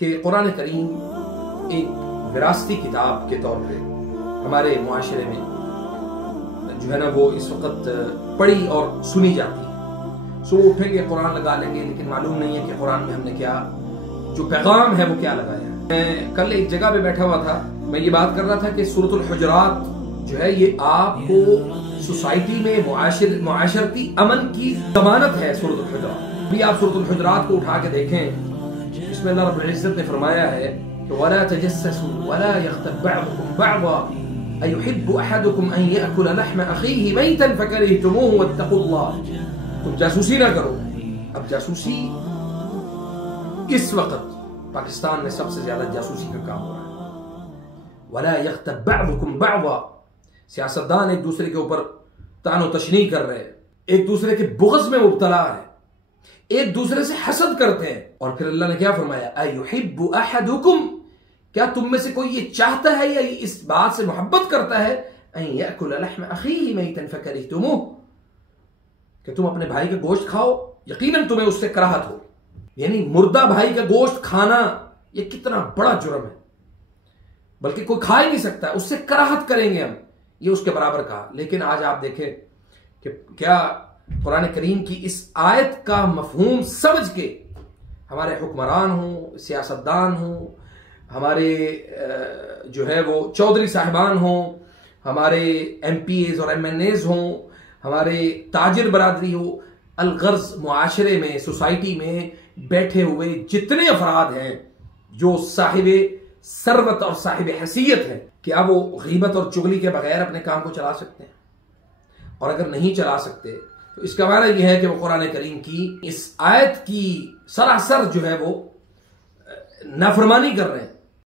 کہ قرآن کریم ایک وراثتی کتاب کے طور پہ ہمارے معاشرے میں جو ہے نا وہ اس وقت پڑھی اور سنی جاتی ہے. سو اٹھیں گے قرآن لگا لیں گے، لیکن معلوم نہیں ہے کہ قرآن میں ہم نے کیا جو پیغام ہے وہ کیا لگایا ہے. میں کل ایک جگہ پہ بیٹھا ہوا تھا، میں یہ بات کر رہا تھا کہ سورۃ الحجرات جو ہے یہ آپ کو سوسائٹی میں معاشرتی امن کی ضمانت ہے. سورۃ الحجرات بھی آپ سورۃ الحجرات کو اٹھا کے دیکھیں، اس میں اللہ رب العزت نے فرمایا ہے کہ وَلَا تَجَسَّسُوا وَلَا يَغْتَبْ بَعْضُكُمْ بَعْضًا أَيُحِبُّ أَحَدُكُمْ أَن يَأْكُلَ لَحْمَ أَخِيهِ مَيْتًا فَكَرِهْتُمُوهُ وَاتَّقُوا اللَّهَ. تم جاسوسی نہ کرو. اب جاسوسی اس وقت پاکستان میں سب سے زیادہ جاسوسی کا کام ہو رہا ہے. وَلَا يَغْتَبْ بَعْضُكُمْ بَعْضًا. سیاستدان ایک دوسرے کے اوپر طعن و تشنیع کر رہے ہیں، ایک دوسرے کے بغض میں مبتلا ہے، ایک دوسرے سے حسد کرتے ہیں. اور پھر اللہ نے کیا فرمایا؟ اَيُحِبُّ أَحَدُكُمْ، کیا تم میں سے کوئی یہ چاہتا ہے یا اس بات سے محبت کرتا ہے أَن يَأْكُلَ لَحْمَ أَخِيهِ مَيْتًا فَكَرِهْتُمُوهُ، کہ تم اپنے بھائی کا گوشت کھاؤ، یقیناً تمہیں اس سے کراہت ہو. یعنی مردہ بھائی کا گوشت کھانا یہ کتنا بڑا جرم ہے، بلکہ کوئی کھا ہی نہیں سکتا، اس سے کراہت کریں گے ہم، یہ اس کے برابر کہا. لیکن آج آپ دیکھیں کہ کیا قرآن کریم کی اس آیت کا مفہوم سمجھ کے ہمارے حکمران ہوں، سیاستدان ہوں، ہمارے جو ہے وہ چودھری صاحبان ہوں، ہمارے ایم پی ایز اور ایم این ایز ہوں، ہمارے تاجر برادری ہو، الغرض معاشرے میں، سوسائٹی میں بیٹھے ہوئے جتنے افراد ہیں جو صاحب ثروت اور صاحب حیثیت ہیں، کیا وہ غیبت اور چغلی کے بغیر اپنے کام کو چلا سکتے ہیں؟ اور اگر نہیں چلا سکتے تو اس کا معنی یہ ہے کہ وہ قرآن کریم کی اس آیت کی سراسر جو ہے وہ نافرمانی کر رہے ہیں.